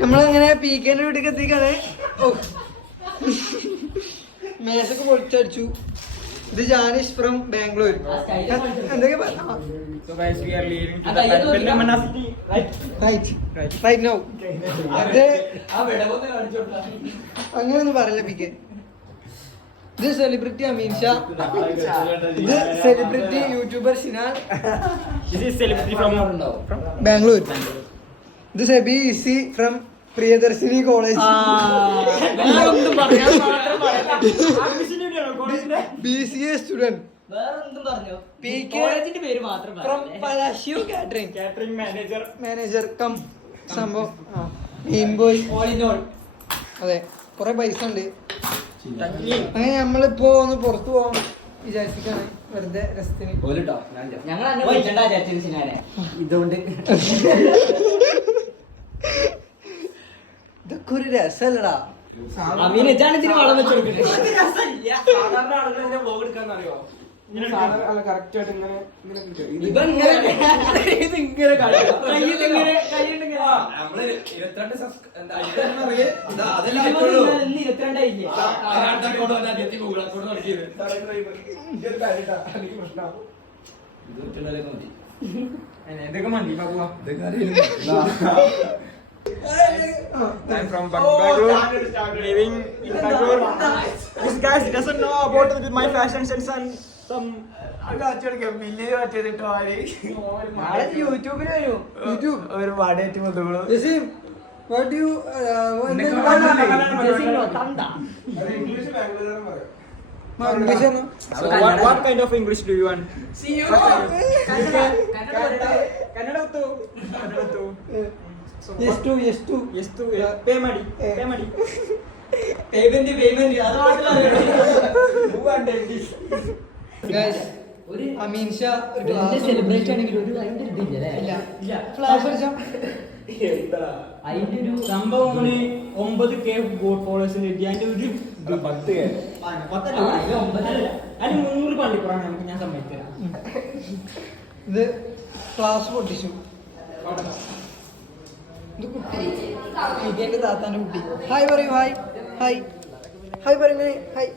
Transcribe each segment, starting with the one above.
നമ്മളങ്ങനെ പീക്കേന്റെ വീട്ടിൽ എത്തിക്കാണ്. മേശക്ക് പൊളിച്ചടിച്ചു. ഇത് ജാനിഷ് ഫ്രം ബാംഗ്ലൂർ. എന്തൊക്കെ അങ്ങനെയൊന്നും പറയില്ല പീക്കെ. ഇത് സെലിബ്രിറ്റി അമീൻ ഷാ. ഇത് സെലിബ്രിറ്റി യൂട്യൂബർ ഷിനാൻ ബാംഗ്ലൂർ. ഇത് സെബി ഇസി from Priyadarshini college BCA student. Manager cum സംഭവം അതെ. കൊറേ പൈസ ഉണ്ട്. അങ്ങനെ നമ്മളിപ്പോ ഒന്ന് പുറത്തു പോകാൻ വിചാരിച്ചിട്ടാണ്, വെറുതെ രസത്തിന്. ഇതുകൊണ്ട് ഇതൊക്കെ ഒരു രസല്ലടാ. I'm from Bangalore, living in Bangalore. This guy doesn't know about my fashion sense and some. യൂട്യൂബിൽ വരും. യൂട്യൂബ് ഒരു വാടേറ്റ് വന്നോളൂ. What do you So what kind of English do you want? Kannada to. Yes to. Pay money. Payment. Guys, Ameen Shah celebrate ആണെങ്കിൽ ഒരു അതിന്റെ ഒരു സംഭവം 9K ഫോളോവേഴ്സിന് അതിന്റെ ഒരു 10K അതിന് 300 പള്ളിപ്പുറാണ് നമുക്ക് ഞാൻ സമ്മതിത്തരാം. ഇത് ക്ലാസ് പൊട്ടിച്ചു. ഇത് കുട്ടി എന്റെ താത്താന്റെ കുട്ടി. ഹായ് പറയൂ. ഹായ് പറയുന്നേ. ഹായ്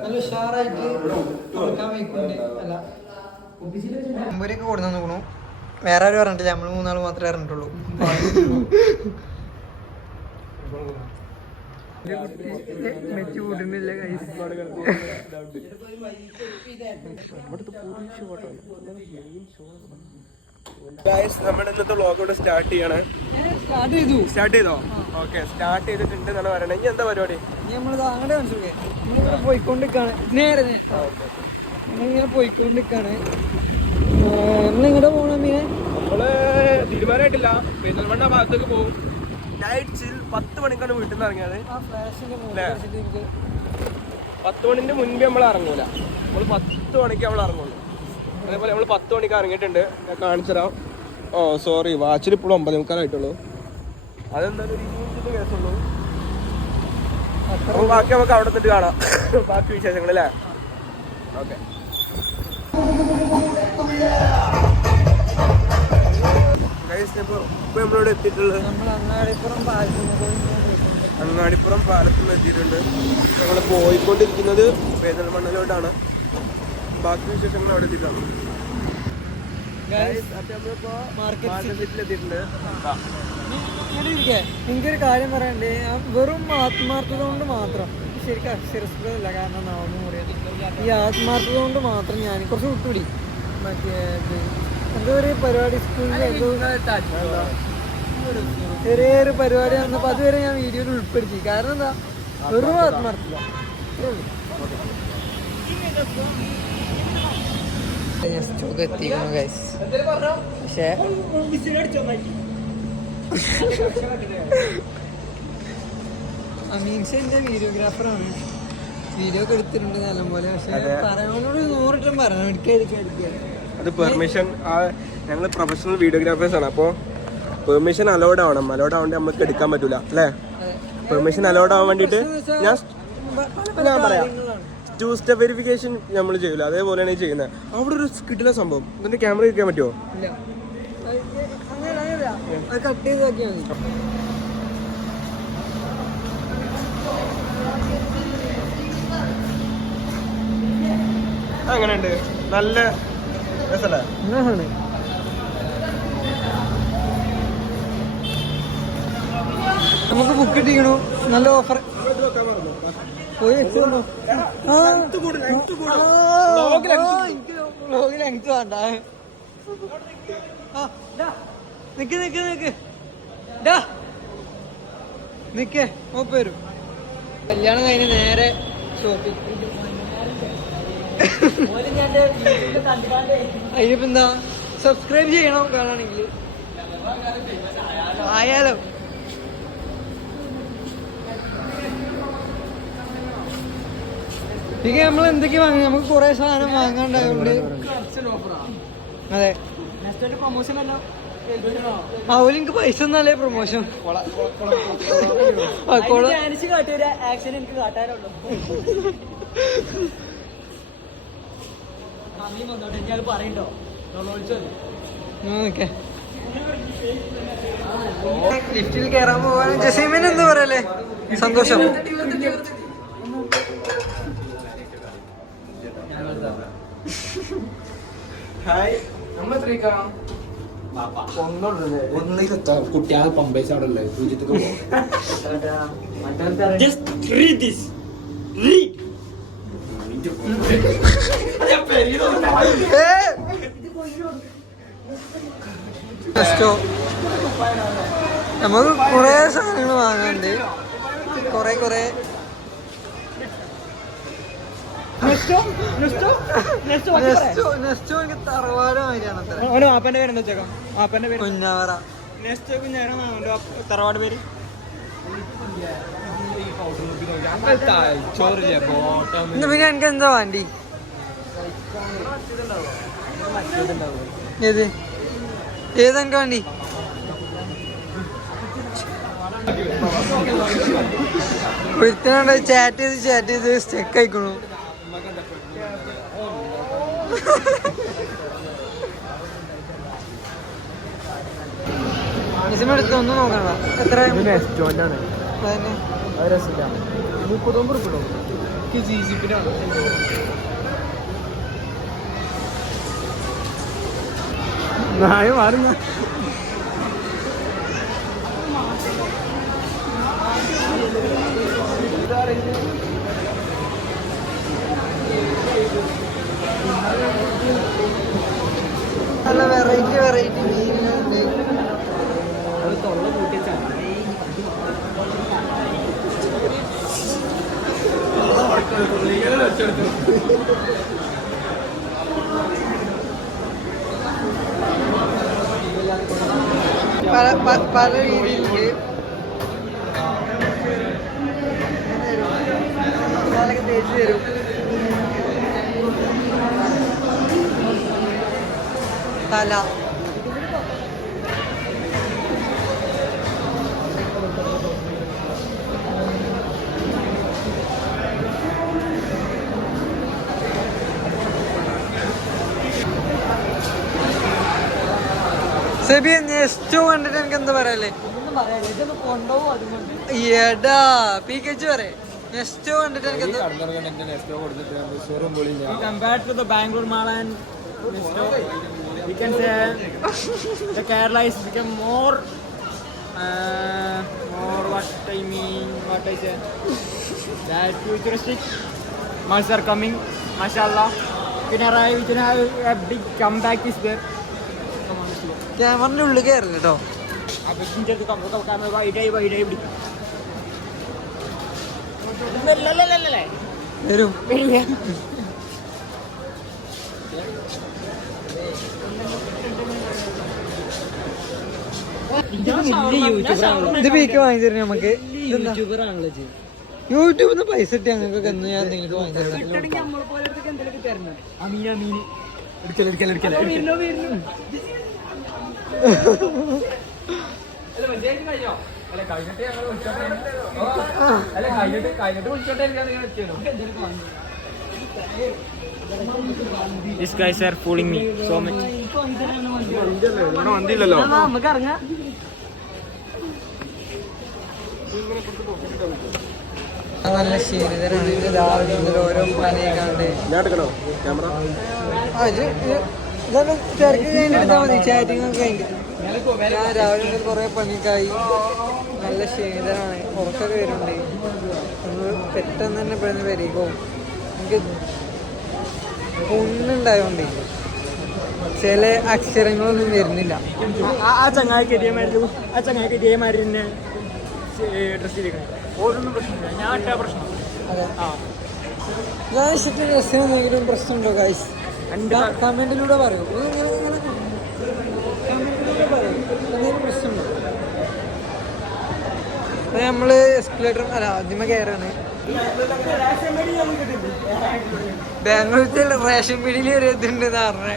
നല്ല ഉഷാറായിട്ട് കൊടുക്കാൻ വയ്ക്കുന്നുണ്ട്. അല്ല മുമ്പൊക്കെ കൊടുന്നു നോക്കണു. വേറെ ആരും പറഞ്ഞിട്ടില്ല, നമ്മള് 3 ആൾ മാത്രമേ അറിഞ്ഞിട്ടുള്ളൂ. നമ്മുടെ ഇന്നത്തെ വ്ളോഗ് ഇവിടെ സ്റ്റാർട്ട് ചെയ്തോ? ഓക്കെ, സ്റ്റാർട്ട് ചെയ്തിട്ടുണ്ട് എന്നാണ് പറയണത്. ഇനി എന്താ പരിപാടി? നമ്മളിങ്ങനെ പോയിക്കൊണ്ടിരിക്കാണ്. നമ്മളിങ്ങോട്ട് പോകണം. നമ്മള് തീരുമാനമായിട്ടില്ല. പെരിന്തൽമണ്ണ ഭാഗത്തേക്ക് പോകും. നൈറ്റ് 10 മണിക്കാണ് വീട്ടിൽ നിന്ന് ഇറങ്ങിയത്. 10 മണിന്റെ മുൻപേ നമ്മൾ ഇറങ്ങൂല. നമ്മൾ 10 മണിക്ക് നമ്മൾ ഇറങ്ങുള്ളൂ. അതേപോലെ നമ്മൾ 10 മണിക്ക് ഇറങ്ങിയിട്ടുണ്ട്. ഞാൻ കാണിച്ചു തരാം. സോറി, വാച്ചിൽ ഇപ്പോഴും 9:45 അതെന്തായാലും ഒരു 20 കേസുള്ളൂ. അപ്പോൾ ബാക്കി നമുക്ക് അവിടെ നിന്നിട്ട് കാണാം, ബാക്കി വിശേഷങ്ങൾ അല്ലേ. ഓക്കെ, ഇപ്പൊ നമ്മളിവിടെ എത്തിയിട്ടുള്ളത് അങ്ങാടിപ്പുറം പാലത്തിൽ എത്തിയിട്ടുണ്ട്. ഞങ്ങൾ പോയിക്കൊണ്ടിരിക്കുന്നത് പെരിന്തൽമണ്ണയിലോട്ടാണ്. ബാക്കി വിശേഷങ്ങൾ അവിടെ എത്തിയിട്ടാണ്. എനിക്കൊരു കാര്യം പറയണ്ടേ, വെറും ആത്മാർത്ഥത കൊണ്ട് മാത്രം, ശരിക്കും അക്ഷരസ്ഫുടല്ല, കാരണം നാമൊന്നും പറയാം. ഈ ആത്മാർത്ഥത കൊണ്ട് മാത്രം ഞാൻ കുറച്ച് വിട്ടുപിടി. മറ്റേ എന്തോ ഒരു പരിപാടി സ്കൂളിൽ ചെറിയൊരു പരിപാടി വന്നപ്പോൾ അതുവരെ ഞാൻ വീഡിയോയിൽ ഉൾപ്പെടുത്തി. കാരണം എന്താ, വെറും ആത്മാർത്ഥത. പക്ഷേ അമീൻഷ എന്റെ വീഡിയോഗ്രാഫറാണ്. വീഡിയോ ഒക്കെ എടുത്തിട്ടുണ്ട് നല്ലപോലെ. പക്ഷെ പറയാനോട് 100 വട്ടം പറയണം, എടുക്കുക. അത് പെർമിഷൻ, ഞങ്ങൾ പ്രൊഫഷണൽ വീഡിയോഗ്രാഫേഴ്സ് ആണ്. അപ്പോൾ പെർമിഷൻ അലൗഡ് ആവണം. അലൗഡ് ആവേണ്ടി നമുക്ക് എടുക്കാൻ പറ്റൂല അല്ലേ. പെർമിഷൻ അലൗഡ് ആവാൻ വേണ്ടിയിട്ട് ഞാൻ പറയാം. 2 സ്റ്റെപ്പ് വെരിഫിക്കേഷൻ നമ്മൾ ചെയ്യില്ല, അതേപോലെയാണ് ഈ ചെയ്യുന്നത്. അവിടെ ഒരു കിട്ടില്ല സംഭവം. ഇതിന്റെ ക്യാമറ വെക്കാൻ പറ്റുമോ? ഇല്ല, അത് കട്ട് ചെയ്താക്കിയാൽ മതി. അങ്ങനെയുണ്ട്, നല്ല രസല്ലേ? നമുക്ക് ബുക്ക് കിട്ടിക്കണു, നല്ല ഓഫർ. പോയി ലെങ്ത് വേണ്ട. നിക്ക് നിക്ക് നിക്ക് നിക്കേ ഒപ്പ് വരും. കല്യാണം കഴിഞ്ഞ് നേരെ ഷോപ്പിൽ. അതിനിപ്പോ എന്താ, സബ്സ്ക്രൈബ് ചെയ്യണം കാണാണെങ്കിൽ. ആയാലോ ഇതൊക്കെ നമ്മൾ എന്തൊക്കെയാ വാങ്ങി, നമുക്ക് കുറെ സാധനം വാങ്ങാണ്ടായതുകൊണ്ട്. അതെ, അവല് എനിക്ക് പൈസ ഒന്നല്ലേ പ്രൊമോഷൻ. ലിഫ്റ്റിൽ കയറാൻ പോവാൻ ജസീമിന് എന്താ പറയല്ലേ, സന്തോഷം. കുട്ടിയാൾ പമ്പേഴ്സ് അവിടെ ഉള്ളത് നമുക്ക് കുറെ സാധനങ്ങൾ വാങ്ങാണ്ട്, കൊറേ തറവാട് മാതിരിയാണ്. ആപ്പന്റെ പേരെന്താ വെച്ചേക്കാം? ആപ്പന്റെ പേര് കുഞ്ഞാവറ. തറവാട് പേര് പിന്നെ എനിക്ക് എന്താ വേണ്ടി? ഏത് ഏതെനിക്ക് വേണ്ടി? ഒരുത്തനോട് ചാറ്റ് ചെയ്ത് സ്റ്റെക്ക് ആയിക്കണു. ഇതിമെടുത്ത് ഒന്നും നോക്കണ്ട. എത്ര? 30 മാറുന്ന നല്ല വെറൈറ്റി മീനുകളുണ്ട്. പല രീതിയിലുണ്ട്. മസാലയൊക്കെ തേച്ച് തരും. തല സെബി, നെസ്റ്റോ കണ്ടിട്ട് എനിക്ക് എന്താ പറയല്ലേ? എടാ പിക്കച്ചു പറയേ, നെസ്റ്റോ കണ്ടിട്ട് എനിക്ക് എന്താ? Compared to the Bangalore Mall and Nesto, we can say the Kerala is become more what I say, that futuristic malls are coming, mashallah. We can have a big comeback is there. ക്യാമറിന്റെ ഉള്ളിൽ കയറില്ല കേട്ടോ. വരും. ഇത് peak വാങ്ങി തരും നമുക്ക്. യൂട്യൂബിന്ന് പൈസ ഇട്ട് ഞങ്ങൾക്ക് എന്ന് ഞാൻ എന്തെങ്കിലും വാങ്ങി തരാം. These guys are fooling me so much. വണ്ടിയില്ലല്ലോ. നമുക്ക് ഇറങ്ങാം. നല്ല ക്ഷീണിതരാണ്. രാവിലെ മുതൽ ഓരോ പണിയൊക്കെ ഞാൻ എടുക്കണോ ക്യാമറ? ഇതൊക്കെ തിരക്ക് കഴിഞ്ഞെടുത്താൽ മതി. ചാറ്റിംഗ് ഒക്കെ കഴിഞ്ഞിട്ട് ഞാൻ രാവിലെ മുതൽ കുറേ പണിയൊക്കെയായി. നല്ല ക്ഷീണിതരാണ്. ഉറക്കൊക്കെ വരുന്നുണ്ട്. നമ്മൾ പെട്ടെന്ന് തന്നെ പെട്ടെന്ന് വരികയോ എനിക്ക് പുണ്ണുണ്ടായതുകൊണ്ട് ചില അക്ഷരങ്ങളൊന്നും വരുന്നില്ല. ആ ചങ്ങായിക്ക് ഇതേമാതിരി തന്നെ ഡ്രസ് ചെയ്തിരിക്കണം. ഓരോന്നും പ്രശ്നമില്ല. ഞാൻ ഒറ്റ പ്രശ്നം. അതെ. ഞാൻ ഇഷ്ടത്തിന് ഡ്രസ്സിന് എന്തെങ്കിലും പ്രശ്നമുണ്ടോ ഗൈസ്? കമന്റിലൂടെ പറയൂ. കമന്റിലൂടെ പറയൂ എന്തെങ്കിലും പ്രശ്നമുണ്ടോ? അപ്പം നമ്മൾ എസ്കലേറ്റർ അല്ല ആദ്യമേ കയറാണ്. ബാംഗ്ലൂരിൽ റേഷൻ പീടിയിൽ ഒരു ഇതുണ്ടെന്ന് പറഞ്ഞേ.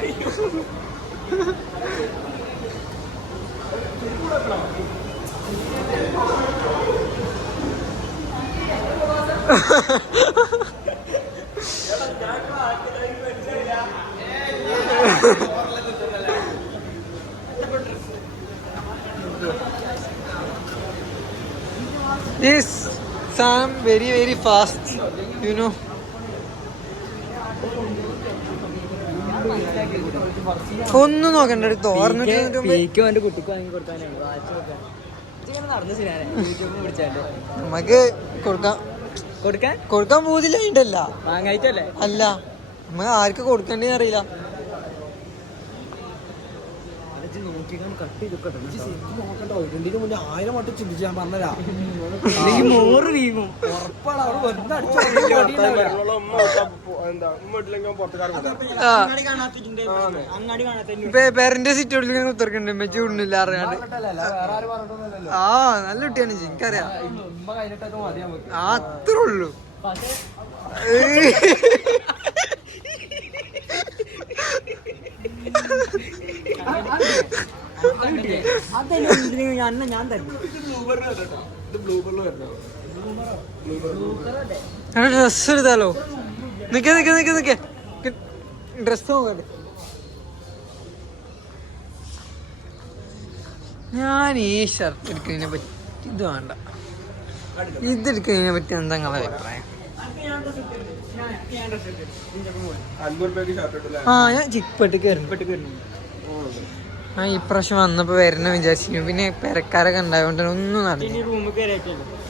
This Sam very fast, you know. ഒന്നും നോക്കണ്ട, എടുത്തോ. നമുക്ക് കൊടുക്കാൻ പോകുന്നില്ല. അതിൻ്റെല്ല അല്ല, നമ്മ ആർക്ക് കൊടുക്കണ്ടെന്ന് അറിയില്ല. പേരന്റെ സിറ്റോട്ടിൽ ഉത്തർക്കണ്ട് മെച്ചി വിടുന്നില്ല അറിയാണ്ട്. ആ നല്ല കുട്ടിയാണ് എനിക്കറിയാം. അത്രേ ഉള്ളൂ. ഡ്രസ് എടുത്താലോ? നിക്ക ഡ്രസ് നോക്കട്ടെ. ഞാൻ ഈ ഷർട്ട് എടുക്കുന്നതിനെ പറ്റി ഇത് വേണ്ട, ഇതെടുക്കുന്നതിനെ പറ്റി എന്താ നിങ്ങളെ അഭിപ്രായം? ഞാൻ ചിക്കപ്പെട്ട് കയറുന്നു. ഇപ്രാവശ്യം വന്നപ്പോ വരണം വിചാരിച്ചിരുന്നു. പിന്നെ പെരക്കാരൊക്കെ ഉണ്ടായതുകൊണ്ട് ഒന്നും നടന്നു.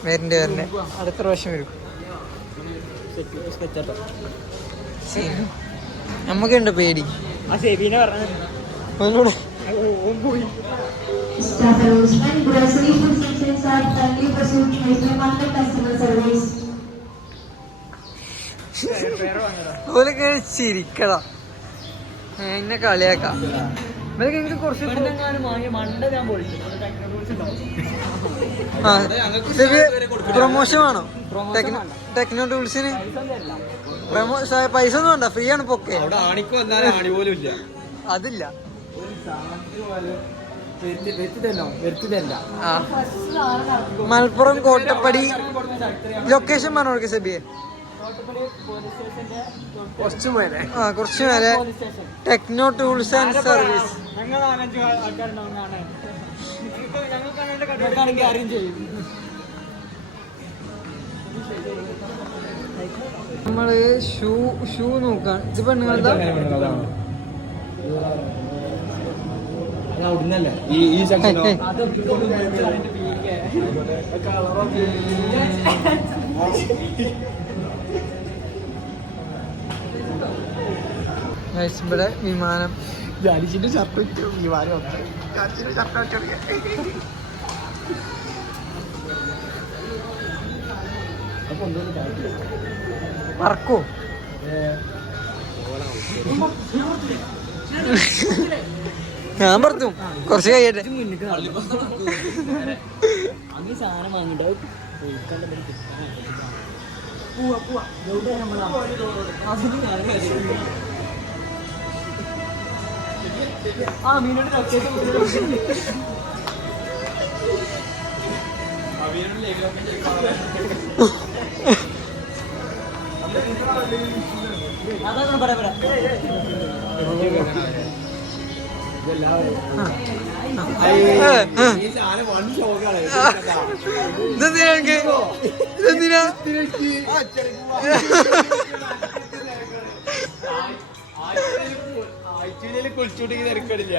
വരണ്ടേ അടുത്ത പ്രാവശ്യം വരും. നമുക്കുണ്ട് പേടി. ഒന്നൂടെ ഓലൊക്കെ ചിരിക്കടാ, എന്നെ കളിയാക്കാം. ഇവരൊക്കെ കുറച്ച് പ്രൊമോഷൻ വേണോ ടെക്നോ ടൂൾസിന്? പൈസ ഒന്നും വേണ്ട, ഫ്രീ ആണ്. പൊക്കെ അതില്ല. മലപ്പുറം കോട്ടപ്പടി ലൊക്കേഷൻ പറഞ്ഞോക്കെ സെബിയെ. കുറച്ചു മേലെ ടെക്നോ ടൂൾസ് ആൻഡ് സർവീസ്. നമ്മള് ഷൂ നോക്കാം. ഇത് പെണ്ണുങ്ങളുടെ ഇവിടെ വിമാനം. പറക്കോ? ഞാൻ പറഞ്ഞു കുറച്ച് കഴിയട്ടെ. ഇതെന്തിനാ കുളിച്ചോട്ട് തിരക്കടില്ല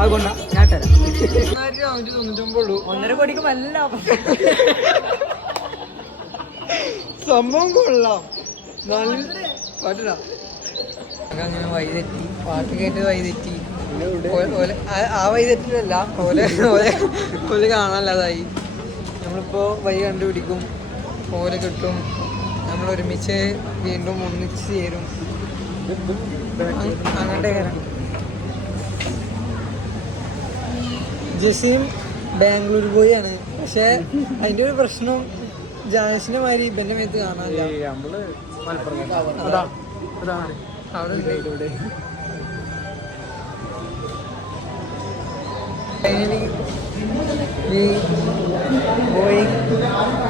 അതുകൊണ്ടാ ഞാൻ തരാം 499 1.5 കോടിക്ക് വല്ല സംഭവം കൊള്ളാം പാട്ടിടാ അങ്ങനെ വഴിതെറ്റി പാട്ട് കേട്ട് വഴിതെറ്റി ആ വഴിതെറ്റിലല്ല ഓലെ കാണാനല്ലാതായി. നമ്മളിപ്പോൾ വഴി കണ്ടുപിടിക്കും, ഓലെ കിട്ടും, നമ്മൾ ഒരുമിച്ച് വീണ്ടും ഒന്നിച്ച് ചേരും. അങ്ങോട്ടേ കയറാം. ജസീം ബാംഗ്ലൂർ പോയാണ്, പക്ഷെ അതിൻ്റെ ഒരു പ്രശ്നം ജാനസിന്റെ മാതിരി ഇവന്റെ മേത്ത് കാണാനില്ല. അവിടെ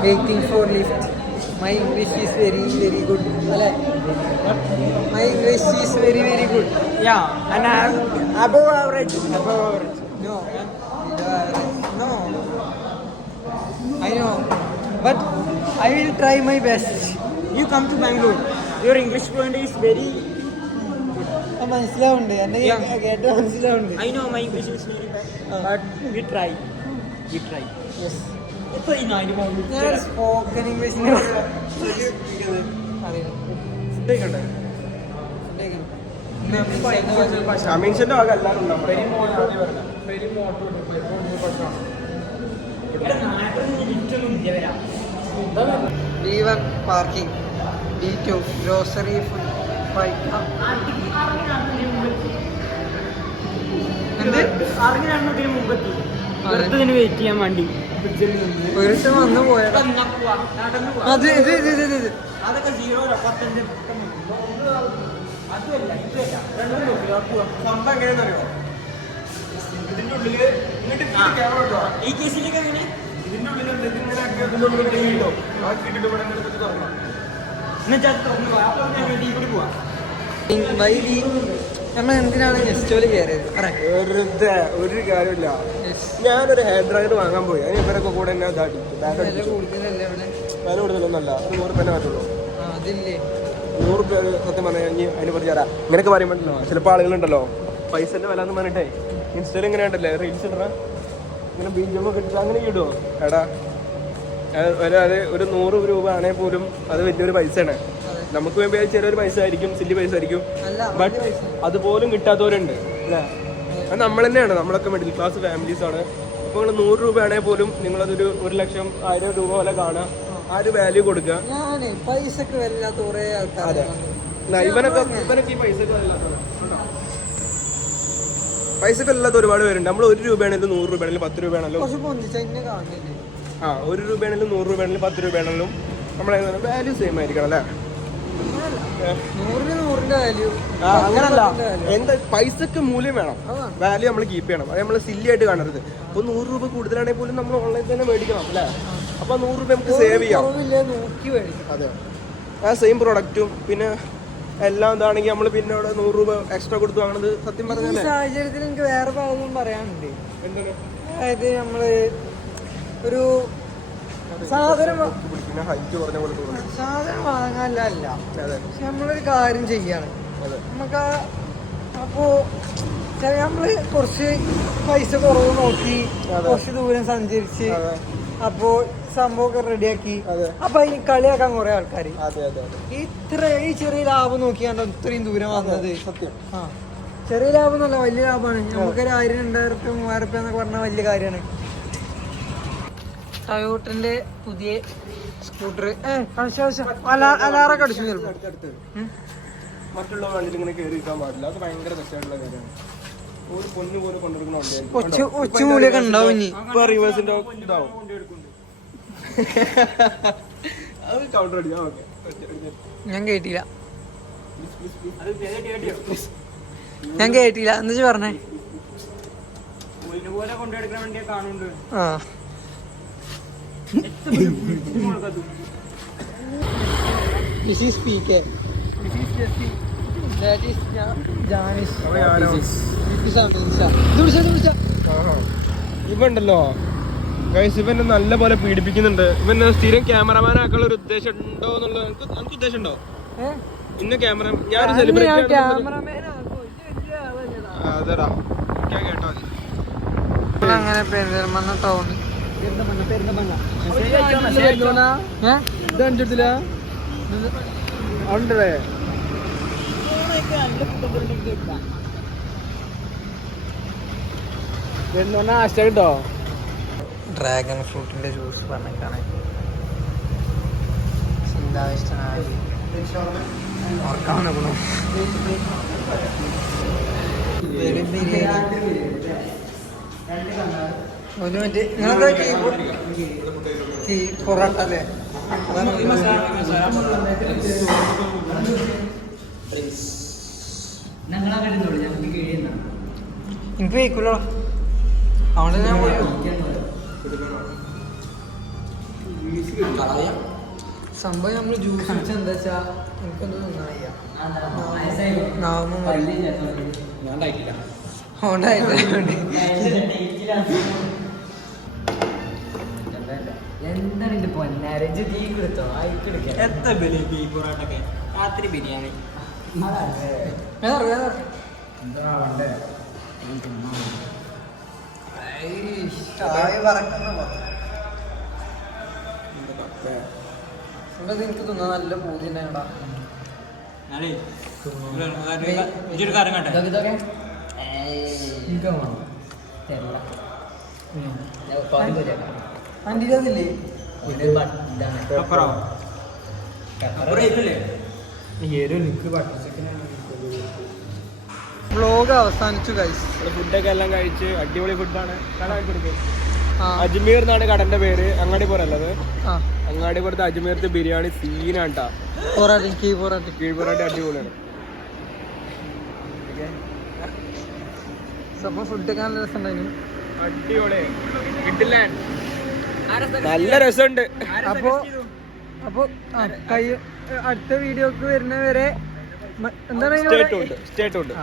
waiting for lift. My English is very good. My English is very good. Yeah, and above average. No, below average. No, I know, but I will try my best. You come to Bangalore. Your English point is very. മനസ്സിലാവുന്നുണ്ട്, എന്നെ കേട്ട് മനസ്സിലാവുന്നുണ്ട്. I know my English is very bad, but we try. Yes. ഇപ്പൊ ഈ 90 point. ഞാൻ spoken ഇംഗ്ലീഷിനെ ഷമീൻസിന്റെ ഭാഗം എല്ലാവരും D1 parking, D2 grocery food ഇതിന് വെയിറ്റ് ചെയ്യാൻ വേണ്ടി ഒരിട്ട് വന്ന് പോയടാ. അത് ഇത് അതൊക്കെ 0 10 അതുമല്ല ഇതല്ല സംഭവം എങ്ങനെയാണെന്നറിയോ? ഇതിന്റെ ഉള്ളില് ഈ കേസിലേക്ക് എങ്ങനെ ഇതിന്റെ ഉള്ളിൽ ഇതിന്റെ ഉള്ളിൽ കിട്ടും. ആ കിട്ടിട്ട് ഇവിടെ തുറക്കണം. എന്നുവെച്ചാൽ തുറന്നു പോവാം. അപ്പോൾ ഞാൻ വേണ്ടി കൂടി പോവാം. വൈകി നമ്മൾ എന്തിനാണ് നെസ്റ്റോല് കയറിയത്? വെറുതെ ഒരു കാര്യമില്ല. ഞാനൊരു ഹെയർ ഡ്രയർ വാങ്ങാൻ പോയി, അതിന് ഇവരൊക്കെ കൂടെ എന്നെ വില കൂടുതലല്ലേ ഇവിടെ? വില കൂടുതലൊന്നല്ല, ഒരു 100 രൂപ പറ്റുള്ളൂ. അതില്ലേ 100 രൂപ സത്യം പറഞ്ഞാൽ കഴിഞ്ഞ് അതിനെ പറ്റി തരാം. ഇങ്ങനെയൊക്കെ പറയാൻ പറ്റില്ല. ചിലപ്പോൾ ആളുകളുണ്ടല്ലോ പൈസന്റെ വില എന്ന് പറഞ്ഞിട്ടേ ഇൻസ്റ്റയിൽ ഇങ്ങനെ ഉണ്ടല്ലേ റീൽസ് ഇടണ ഇങ്ങനെ ബീജമൊക്കെ ഇട്ടിട്ട് അങ്ങനെ ഇടുമോ? എടാ അത് ഒരു 100 രൂപ ആണെങ്കിൽ പോലും അത് വലിയൊരു പൈസയാണ്. നമുക്ക് വേണ്ടി ചെറിയൊരു പൈസ ആയിരിക്കും, സില്ലി പൈസ ആയിരിക്കും, ബട്ട് അതുപോലും കിട്ടാത്തവരുണ്ട് അല്ലേ? അത് നമ്മൾ തന്നെയാണ്, നമ്മളൊക്കെ മിഡിൽ ക്ലാസ് ഫാമിലീസ് ആണ്. അപ്പോൾ നിങ്ങൾ 100 രൂപ ആണെങ്കിൽ പോലും നിങ്ങളതൊരു 1 ലക്ഷം 1000 രൂപ പോലെ കാണുക, ആ ഒരു വാല്യൂ കൊടുക്കുക. പൈസക്ക് വല്ലാത്ത കുറേ ആൾക്കാർ. ഇവനൊക്കെ ഈ പൈസക്ക് അല്ലാത്ത ഒരുപാട് പേരുണ്ട്. നമ്മൾ 1 രൂപയാണെങ്കിലും 100 രൂപയാണെങ്കിലും 10 രൂപയാണല്ലോ, 1 രൂപയാണെങ്കിലും 100 രൂപയാണെങ്കിലും 10 രൂപയാണെങ്കിലും നമ്മളെ വാല്യൂ സെയിം ആയിരിക്കണം അല്ലേ? അങ്ങനല്ല, എന്താ പൈസക്ക് മൂല്യം വേണം, വാല്യൂ നമ്മൾ കീപ്പ് ചെയ്യണം. അത് നമ്മൾ സില്ലി ആയിട്ട് കാണരുത്. അപ്പോൾ 100 രൂപ കൂടുതലാണെങ്കിൽ പോലും നമ്മൾ ഓൺലൈനിൽ തന്നെ മേടിക്കണം അല്ലേ? അപ്പോൾ 100 രൂപ നമുക്ക് സേവ് ചെയ്യാം. അതെ, ആ സെയിം പ്രൊഡക്റ്റും പിന്നെ എല്ലാം ഇതാണെങ്കിൽ നമ്മൾ പിന്നെ അവിടെ 100 രൂപ എക്സ്ട്രാ കൊടുത്ത് വാങ്ങുന്നത് സത്യം പറഞ്ഞാൽ സാഹചര്യത്തിൽ എനിക്ക് വേറെ ഭാഗം പറയാനുണ്ട്. അതായത് നമ്മള് ഒരു സാധനം വാങ്ങാനല്ല, പക്ഷെ നമ്മളൊരു കാര്യം ചെയ്യാണ്. നമുക്ക് അപ്പോ നമ്മള് കുറച്ച് പൈസ കുറവ് നോക്കി കുറച്ച് ദൂരം സഞ്ചരിച്ച് അപ്പോ സംഭവമൊക്കെ റെഡിയാക്കി. അപ്പൊ അതിന് കളിയാക്കാൻ കുറെ ആൾക്കാര് ഈ ചെറിയ ലാഭം നോക്കിയാണ്ടോ ഇത്രയും ദൂരം വന്നത്. സത്യം ചെറിയ ലാഭം എന്നല്ല, വലിയ ലാഭമാണ്. നമുക്കൊരു 1000, 2000 റുപ്യ 3000 റുപ്യ എന്നൊക്കെ പറഞ്ഞാൽ വലിയ കാര്യമാണ്. ടൊയോട്ടന്റെ പുതിയ സ്കൂട്ടർ അലാറൊക്കെ അടിച്ചു ചിലപ്പോൾ. മറ്റുള്ള വണ്ടിയിൽ ഇങ്ങനെ കയറി ഇരിക്കാൻ പാടില്ല, അത് ഭയങ്കര തെറ്റായിട്ടുള്ള കാര്യമാണ്. ഒരു പൊന്നു പോലെ കൊണ്ടുവരുന്ന വണ്ടിയാണ്. ഒച്ചുമൂലിയൊക്കെ ഉണ്ടാവും ഇനി. ഇപ്പൊ റിവേഴ്സിന്റെ ഇതാവും. അത് കൗണ്ടർ അടിക്കാം. ഓക്കെ, ഞാൻ കേട്ടില്ല. ഞാൻ കേട്ടില്ല എന്ന് വെച്ച് പറഞ്ഞേ. പോലെ കൊണ്ടെടുക്കുന്ന വണ്ടിയെ കാണുന്നുണ്ട്. ആ This is PK. This is Jesse. That is Janish. This is Amisha. ഇവണ്ടല്ലോ ഗൈസ്, ഇവനെ നല്ല പോലെ പീഡിപ്പിക്കുന്നുണ്ട്. ഇവൻ സ്ഥിരം ക്യാമറമാൻ ആക്കാനുള്ള ഒരു ഉദ്ദേശം ഉണ്ടോ എന്നുള്ളത് എനിക്ക് ഉദ്ദേശം ഉണ്ടോ? ഇന്ന ക്യാമറ ഞാൻ സെലിബ്രിറ്റി അതെടാ ഞാൻ കേട്ടോ മതി. അങ്ങനെ പെരിന്തൽമണ്ണ ടൗണിൽ കേട്ടോ. Dragon ഫ്രൂട്ടിന്റെ juice പറഞ്ഞേക്കാണ്. ചിന്താവിഷ്ടനായി ഓർക്കാൻ ഗുണം ഒരു മറ്റേ നിങ്ങളെന്താ പൊറോട്ട അല്ലേ? എനിക്ക് കഴിക്കൂലോ, അവിടെ ഞാൻ സംഭവം നമ്മള് ജ്യൂസ് കുടിച്ച എന്താ വെച്ചാ എനിക്കൊന്നും നന്നായില്ല. എന്താണ് എന്റെ പൊന്നാരെ തീ കൊടുത്തോ? എത്ര പൊറോട്ടൊക്കെ രാത്രി ബിരിയാണി എനിക്ക് തിന്നാ നല്ല പൂതി ഉണ്ടായിട്ടാ. അന്റില്ലേ വ്ലോഗ് അവസാനിച്ചു ഗൈസ്. ഫുഡൊക്കെ എല്ലാം കഴിച്ച് അടിപൊളി ഫുഡാണ്. അജ്മീർ എന്നാണ് കടന്റെ പേര്. അങ്ങാടിപ്പുറല്ലത്. അങ്ങാടിപ്പുറത്ത് അജ്മീർത്തെ ബിരിയാണി സീനാട്ടാ. കീഴ്പൊറാട്ടി അടിപൊളിയാണ്. ഫുഡൊക്കെ നല്ല രസമുണ്ടായിരുന്നു. അടിപൊളി നല്ല രസമുണ്ട്. അപ്പൊ അടുത്ത വീഡിയോക്ക് വരുന്നവരെ എന്താണ് സ്റ്റേറ്റ് ഉണ്ട്.